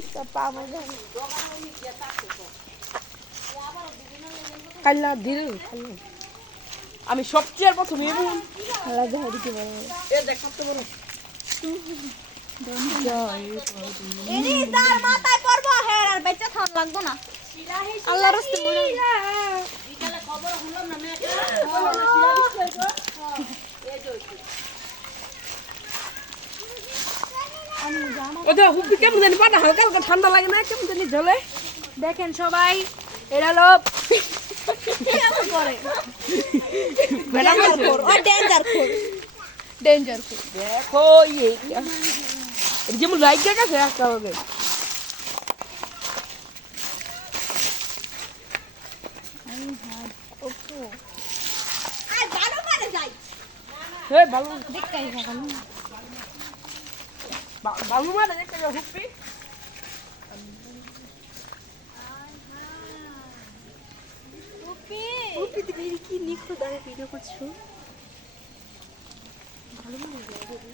রিস্কা পাবো কাল্লা দিল আমি সবচেয়ে প্রথমে আলাদা হারিকে বড় এ দেখ কত বড় এনি তার মাথায় পড়ব হ্যাঁ আর বেঁচে থাম লাগবো না আল্লাহর রাস্তে বলে বিকালে খবর হলো না মেয়ে ওটা হুপি কেমন জানি পাটা হালকা হালকা ঠান্ডা লাগে না কেমন জানি জ্বলে দেখেন সবাই এরা লোক কেমন করে ডেঞ্জার খোর দেখো এই যেমন লাইট গেছে একটা হবে আর ভালো করে যাই হে ভালো দেখতেই থাকুন ভালো মানে দেখতে হুপি ওপি তুমি কি নিখুঁত দাঁড়ে ভিডিও করছো ভালো মনে লাগে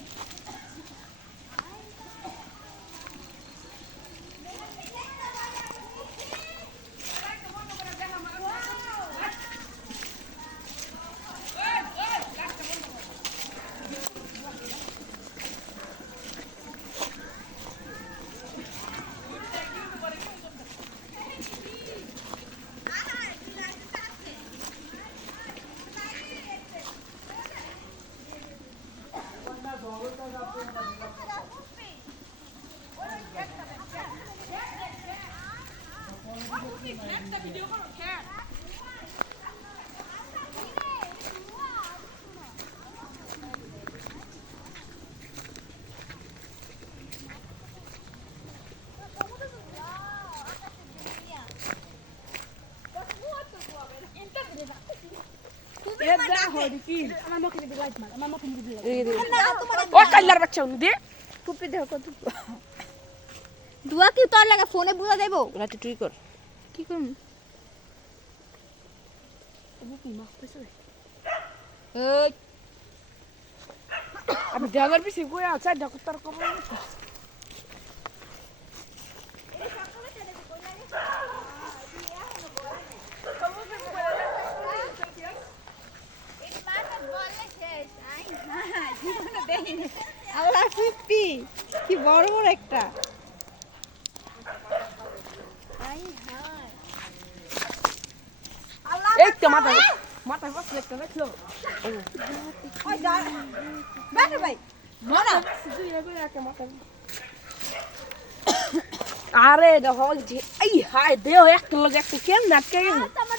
ও কাল্লার বাচ্চা দে টুপি দেখো কত দুয়া কি তোর লাগা ফোনে বুঝা দেবো রাতে তুই কর কি করুন এই আমি দেওয়ার পিছিয়ে বই আছে দেখো তার কবর আল্লাহ টুপি কি বড় বড় একটা এই তো মাথা মাথা বসে একটা দেখলো ওই যা বাটা ভাই মনা আরে দেখো এই হাই দেও একটা লগে একটা কেন নাটকে আমার